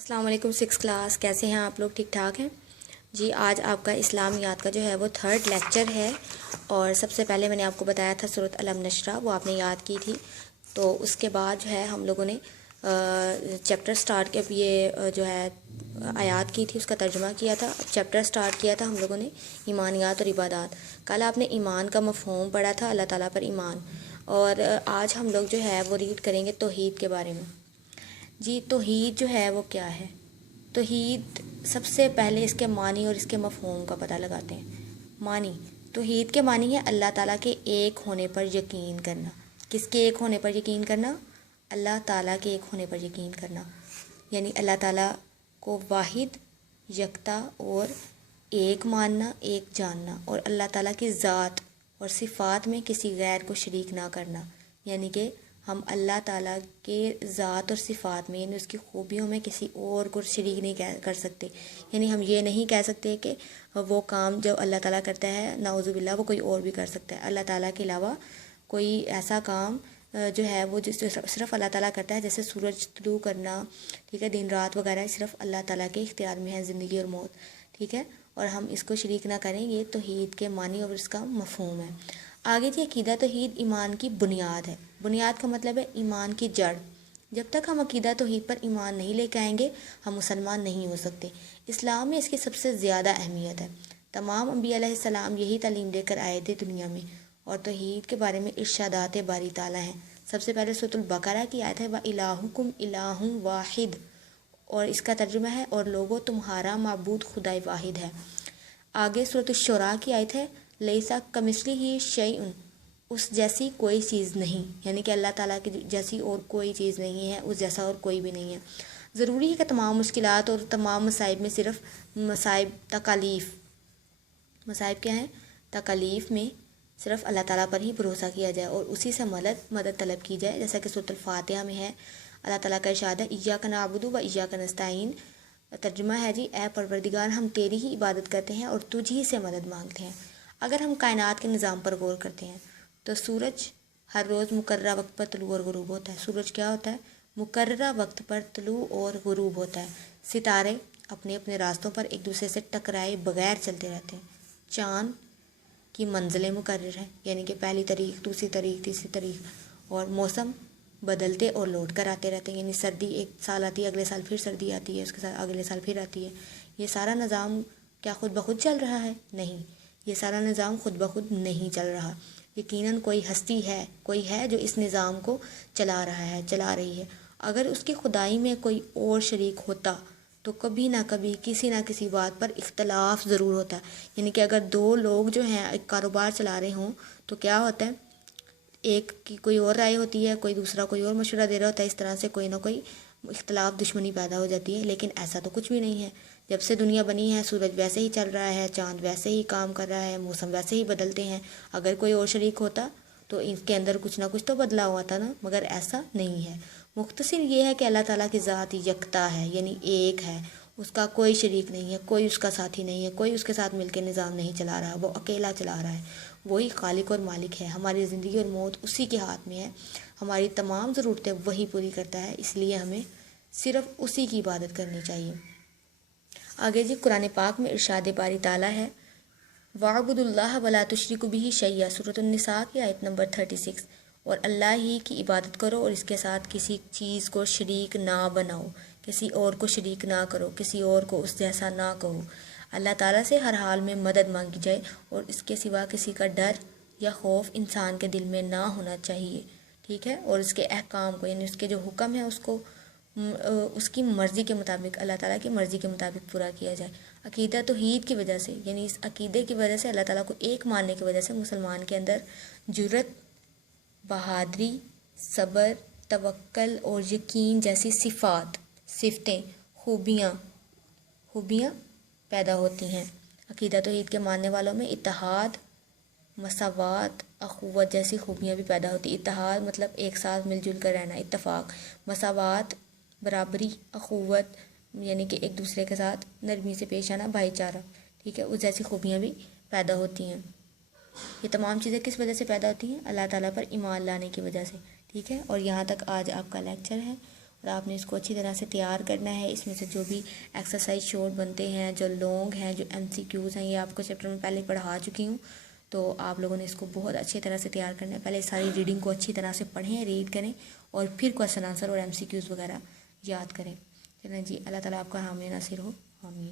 السلام علیکم 6 کلاس، کیسے ہیں آپ لوگ؟ ٹھیک ٹھاک ہیں جی۔ آج آپ کا اسلامیات کا جو ہے وہ 3rd لیکچر ہے، اور سب سے پہلے میں نے آپ کو بتایا تھا سورۃ الم نشرہ، وہ آپ نے یاد کی تھی۔ تو اس کے بعد جو ہے ہم لوگوں نے چیپٹر سٹارٹ کے یہ جو ہے آیات کی تھی، اس کا ترجمہ کیا تھا۔ چیپٹر سٹارٹ کیا تھا ہم لوگوں نے ایمانیات اور عبادات۔ کل آپ نے ایمان کا مفہوم پڑھا تھا، اللہ تعالیٰ پر ایمان، اور آج ہم لوگ جو ہے وہ ریڈ کریں گے توحید کے بارے میں۔ جی توحید جو ہے وہ کیا ہے؟ توحید سب سے پہلے اس کے معنی اور اس کے مفہوم کا پتہ لگاتے ہیں۔ معنی، توحید کے معنی ہے اللہ تعالیٰ کے ایک ہونے پر یقین کرنا۔ کس کے ایک ہونے پر یقین کرنا؟ اللہ تعالیٰ کے ایک ہونے پر یقین کرنا، یعنی اللہ تعالیٰ کو واحد، یکتا اور ایک ماننا، ایک جاننا، اور اللہ تعالیٰ کی ذات اور صفات میں کسی غیر کو شریک نہ کرنا، یعنی کہ ہم اللہ تعالیٰ کے ذات اور صفات میں، یعنی اس کی خوبیوں میں کسی اور کو شریک نہیں کر سکتے۔ یعنی ہم یہ نہیں کہہ سکتے کہ وہ کام جو اللہ تعالیٰ کرتا ہے نعوذ باللہ وہ کوئی اور بھی کر سکتا ہے۔ اللہ تعالیٰ کے علاوہ کوئی ایسا کام جو ہے وہ صرف اللہ تعالیٰ کرتا ہے، جیسے سورج طلوع کرنا، ٹھیک ہے، دن رات وغیرہ صرف اللہ تعالیٰ کے اختیار میں ہے، زندگی اور موت، ٹھیک ہے، اور ہم اس کو شریک نہ کریں۔ یہ توحید کے معنی اور اس کا مفہوم ہے۔ آگے جی، عقیدہ توحید ایمان کی بنیاد ہے۔ بنیاد کا مطلب ہے ایمان کی جڑ۔ جب تک ہم عقیدہ توحید پر ایمان نہیں لے کے آئیں گے، ہم مسلمان نہیں ہو سکتے۔ اسلام میں اس کی سب سے زیادہ اہمیت ہے۔ تمام انبیاء علیہ السلام یہی تعلیم لے کر آئے تھے دنیا میں، اور توحید کے بارے میں ارشادات باری تعالیٰ ہیں۔ سب سے پہلے سورۃ البقرہ کی آیت ہے وَإِلَٰهُكُمْ إِلَٰهٌ وَاحِدٌ، اور اس کا ترجمہ ہے اور لوگوں تمہارا معبود خدا واحد ہے۔ آگے سورۃ الشعراء کی آیت ہے لیسا کمثلہ شیء، اس جیسی کوئی چیز نہیں، یعنی کہ اللہ تعالیٰ کی جیسی اور کوئی چیز نہیں ہے، اس جیسا اور کوئی بھی نہیں ہے۔ ضروری ہے کہ تمام مشکلات اور تمام مصائب میں صرف مصائب کیا ہیں؟ تکالیف میں صرف اللہ تعالیٰ پر ہی بھروسہ کیا جائے اور اسی سے مدد طلب کی جائے، جیسا کہ سورۃ الفاتحہ میں ہے۔ اللہ تعالیٰ کا ارشاد ہے ایاک نعبد و ایاک نستعین، ترجمہ ہے جی اے پروردگار ہم تیری ہی عبادت کرتے ہیں اور تجھ ہی سے مدد مانگتے ہیں۔ اگر ہم کائنات کے نظام پر غور کرتے ہیں تو سورج ہر روز مقررہ وقت پر طلوع اور غروب ہوتا ہے۔ سورج کیا ہوتا ہے؟ مقررہ وقت پر طلوع اور غروب ہوتا ہے۔ ستارے اپنے اپنے راستوں پر ایک دوسرے سے ٹکرائے بغیر چلتے رہتے ہیں۔ چاند کی منزلیں مقرر ہیں، یعنی کہ پہلی تاریخ، دوسری تاریخ، تیسری تاریخ، اور موسم بدلتے اور لوٹ کر آتے رہتے ہیں، یعنی سردی ایک سال آتی ہے، اگلے سال پھر سردی آتی ہے، اس کے ساتھ اگلے سال پھر آتی ہے۔ یہ سارا نظام کیا خود بخود چل رہا ہے؟ نہیں، یہ سارا نظام خود بخود نہیں چل رہا۔ یقیناً کوئی ہستی ہے، کوئی ہے جو اس نظام کو چلا رہا ہے، چلا رہی ہے۔ اگر اس کی خدائی میں کوئی اور شریک ہوتا تو کبھی نہ کبھی کسی نہ کسی بات پر اختلاف ضرور ہوتا ہے، یعنی کہ اگر دو لوگ جو ہیں ایک کاروبار چلا رہے ہوں تو کیا ہوتا ہے، ایک کی کوئی اور رائے ہوتی ہے، کوئی دوسرا کوئی اور مشورہ دے رہا ہوتا ہے، اس طرح سے کوئی نہ کوئی اختلاف، دشمنی پیدا ہو جاتی ہے۔ لیکن ایسا تو کچھ بھی نہیں ہے۔ جب سے دنیا بنی ہے سورج ویسے ہی چل رہا ہے، چاند ویسے ہی کام کر رہا ہے، موسم ویسے ہی بدلتے ہیں۔ اگر کوئی اور شریک ہوتا تو اس کے اندر کچھ نہ کچھ تو بدلاؤ ہوتا نا، مگر ایسا نہیں ہے۔ مختصر یہ ہے کہ اللہ تعالیٰ کی ذات یکتا ہے، یعنی ایک ہے، اس کا کوئی شریک نہیں ہے، کوئی اس کا ساتھی نہیں ہے، کوئی اس کے ساتھ مل کے نظام نہیں چلا رہا، وہ اکیلا چلا رہا ہے۔ وہی خالق اور مالک ہے۔ ہماری زندگی اور موت اسی کے ہاتھ میں ہے، ہماری تمام ضرورتیں وہی پوری کرتا ہے، اس لیے ہمیں صرف اسی کی عبادت کرنی چاہیے۔ آگے جی، قرآن پاک میں ارشاد باری تعالیٰ ہے وَاعْبُدُوا اللَّهَ وَلَا تُشْرِكُوا بِهِ شَيْئًا، سورۃ النساء کی آیت نمبر 36، اور اللہ ہی کی عبادت کرو اور اس کے ساتھ کسی چیز کو شریک نہ بناؤ، کسی اور کو شریک نہ کرو، کسی اور کو اس جیسا نہ کہو۔ اللہ تعالیٰ سے ہر حال میں مدد مانگی جائے اور اس کے سوا کسی کا ڈر یا خوف انسان کے دل میں نہ ہونا چاہیے، ٹھیک ہے، اور اس کے احکام کو، یعنی اس کے جو حکم ہے اس کو اس کی مرضی کے مطابق، اللہ تعالیٰ کی مرضی کے مطابق پورا کیا جائے۔ عقیدہ توحید کی وجہ سے، یعنی اس عقیدے کی وجہ سے، اللہ تعالیٰ کو ایک ماننے کی وجہ سے مسلمان کے اندر جرت، بہادری، صبر، توکل اور یقین جیسی صفتیں، خوبیاں پیدا ہوتی ہیں۔ عقیدہ توحید کے ماننے والوں میں اتحاد، مساوات، اخوت جیسی خوبیاں بھی پیدا ہوتی ہیں۔ اتحاد مطلب ایک ساتھ مل جل کر رہنا، اتفاق، مساوات برابری، اخوت یعنی کہ ایک دوسرے کے ساتھ نرمی سے پیش آنا، بھائی چارہ، ٹھیک ہے، اس جیسی خوبیاں بھی پیدا ہوتی ہیں۔ یہ تمام چیزیں کس وجہ سے پیدا ہوتی ہیں؟ اللہ تعالیٰ پر ایمان لانے کی وجہ سے، ٹھیک ہے۔ اور یہاں تک آج آپ کا لیکچر ہے۔ اور آپ نے اس کو اچھی طرح سے تیار کرنا ہے. اس میں سے جو بھی ایکسرسائز شارٹ بنتے ہیں، جو لانگ ہیں، جو MCQs ہیں، یہ آپ کو چیپٹر میں پہلے پڑھا چکی ہوں. تو آپ لوگوں نے اس کو بہت اچھی طرح سے تیار کرنا ہے. پہلے ساری ریڈنگ کو اچھی طرح سے پڑھیں، ریڈ کریں، اور پھر کویشچن آنسر اور MCQs وغیرہ یاد کریں. چلیں جی، اللہ تعالیٰ آپ کا حامی ناصر ہو. آمین.